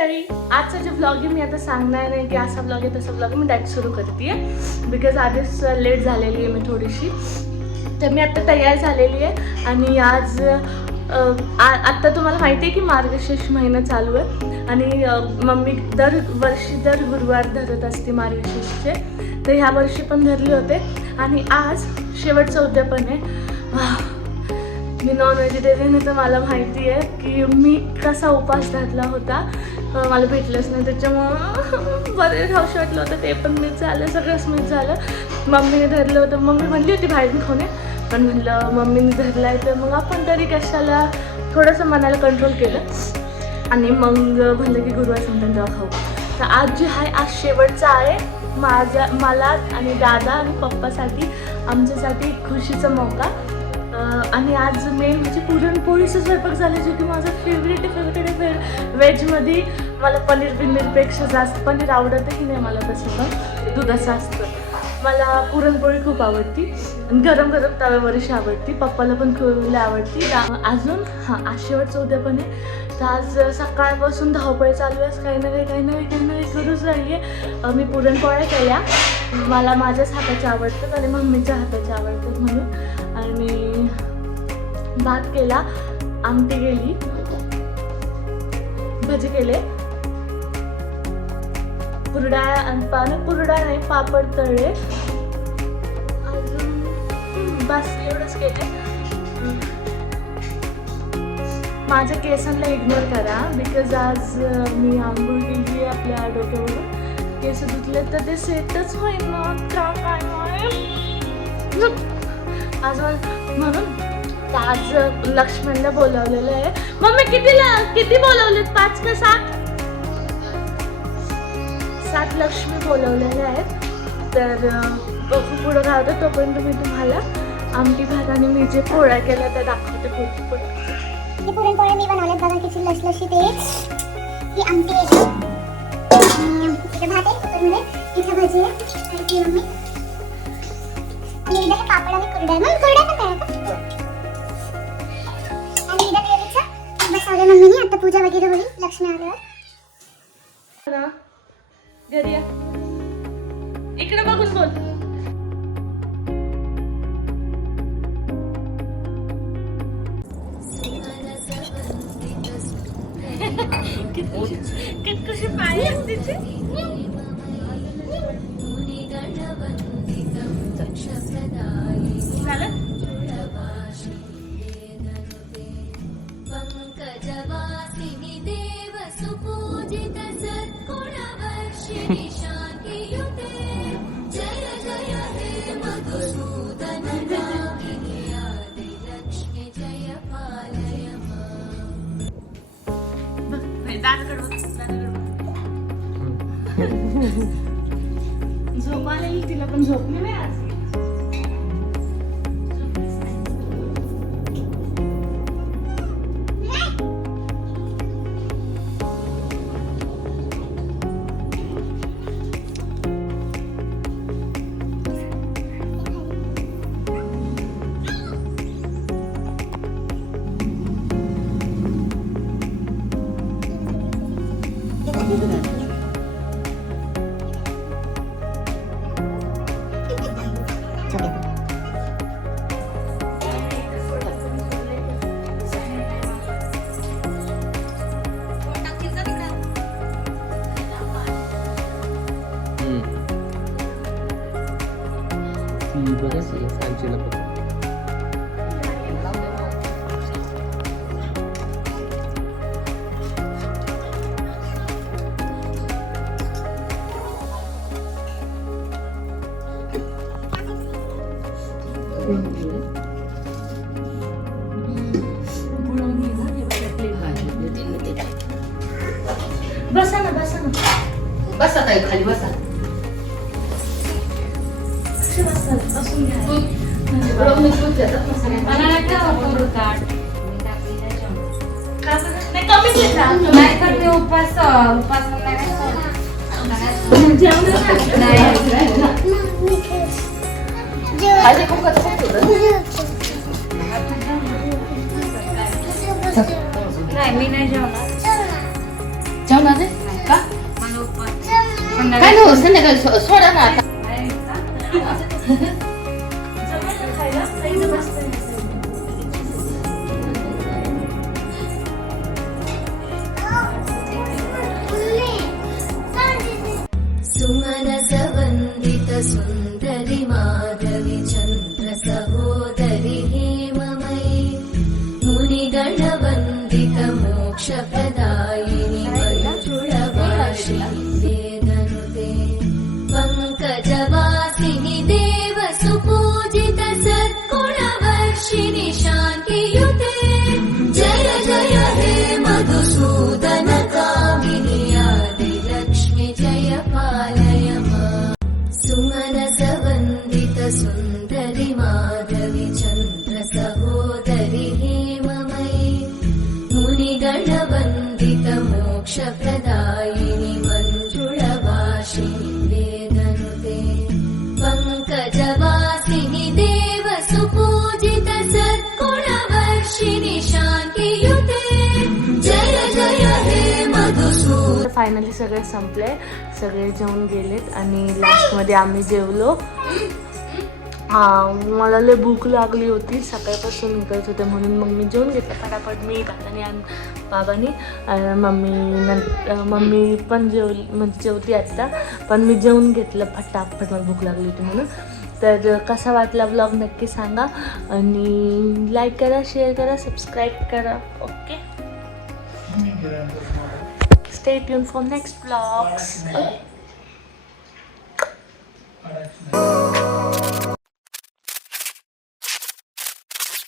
मंडळी आजचा जे ब्लॉग आहे मी आता सांगणार नाही की असा ब्लॉग आहे तसा ब्लॉग मी डायरेक्ट सुरू करते. बिकॉज आधीच लेट झालेली आहे मी थोडीशी. तर मी आत्ता तयार झालेली आहे. आणि आज आत्ता तुम्हाला माहिती आहे की मार्गशीर्ष महिना चालू आहे. आणि मम्मी दर वर्षी दर गुरुवार धरत असते मार्गशीर्षचे. तर ह्या वर्षी पण धरले होते. आणि आज शेवटचं उद्यापन आहे. मी नॉन व्हेजिटेरियन आहे तर मला माहिती आहे की मी कसा उपास धरला होता. मला भेटलंच नाही. त्याच्यामुळं बरे खाऊशी वाटलं होतं. ते पण मिस झालं सगळंच मिस झालं. मम्मीने धरलं होतं. मम्मी म्हणली होती बाहेर खाऊन पण म्हणलं मम्मीने धरलं आहे तर मग आपण तरी कशाला थोडंसं मनाला कंट्रोल केलं. आणि मग म्हणलं की गुरुवार समजा तेव्हा खाऊ तर आज जे आहे आज शेवटचा आहे. माझ्या मला आणि दादा आणि पप्पासाठी आमच्यासाठी खुशीचा मौका. आणि आज मेन म्हणजे पुरणपोळीचा स्वयंपाक झाला जो की माझा फेवरेट फेवरेट आहे. व्हेजमध्ये मला पनीर बिनीरपेक्षा जास्त पनीर आवडतही नाही मला तसं पण? दुधाचं असतं. मला पुरणपोळी खूप आवडती. आणि गरम गरम तव्यावरशी आवडती. पप्पाला पण खूप आवडती. दा- अजून हां आज शेवटचं उद्या पण आहे. तर आज सकाळपासून धावपळ चालू आहे. काही ना काही काही ना काही काही ना काही करूच राहिली आहे मी पुरणपोळ्या केल्या. मला माझ्याच हाताच्या आवडतात आणि मम्मीच्या हाताच्या आवडतात म्हणून. आणि भात केला आमटी केली भजी केले. कुरडाळ आणि पानं नाही पापड तळले. अजून बस एवढंच केले. माझ्या केसांना इग्नोर करा बिकॉज आज मी आंघोळ केली आहे आपल्या डोक्यावर केस धुतले तर ते सेटच होईना का काय होईल? आज म्हणून आज लक्ष्मणला बोलवलेलं आहे. मम्मी किती किती बोलवलेत? पाच का सात? सात लक्ष्मी बोलवलेल्या आहेत. तर बघू पुढं काय होतं तोपर्यंत मी तुम्हाला आमटी भात आणि मी जे पोळ्या केल्या त्या दाखवते पुढे पुढे. पुरणपोळ्या मी बनवल्यात बघा किती लसलशी ते ही आमटी आहे. आणि भात आहे कुकरमध्ये इथे भजी आहे. आणि ती मम्मी आणि इथे हे पापड आणि कुरड्या मग कुरड्या पण तयार का आणि इथे देवीचं बसवलं मम्मीने आता पूजा वगैरे होईल लक्ष्मी आल्यावर. ना घरी या. इकडे बघून बोल. किती कशी पाय आहेत झोप येईल तिला पण झोपली नाही आज ती बघा सांगशील आपण बसा ना बसा ना बसा ताई खाली बसा कसे बसतात बसून घ्या बघ. बरोबर दूध देतात ना सगळ्यांना. का बरं? नाही कुंकाचं खूप ठेवलं. जेवणार रे का काय नाही संध्याकाळी सोडा ना आता सुमनसवन्दित सुन्दरि माधवि चन्द्र सहोदरि हेममयि मुनिगणवन्दित मोक्षप्रदायिनि फायनली सगळे संपले. सगळे जेवून गेलेत आणि लास्टमध्ये आम्ही जेवलो. मला लय भूक लागली होती. सकाळपासून निघत होते म्हणून मग मी जेवून घेतलं. फटाफट मी दादाने आणि बाबांनी मम्मी नंतर मम्मी पण म्हणजे जेवली म्हणजे जेवती आत्ता. पण मी जेवून घेतलं. फटाफट मला भूक लागली होती म्हणून. तर कसा वाटला ब्लॉग नक्की सांगा. आणि लाईक करा शेअर करा सबस्क्राईब करा. Okay stay tuned for next vlogs.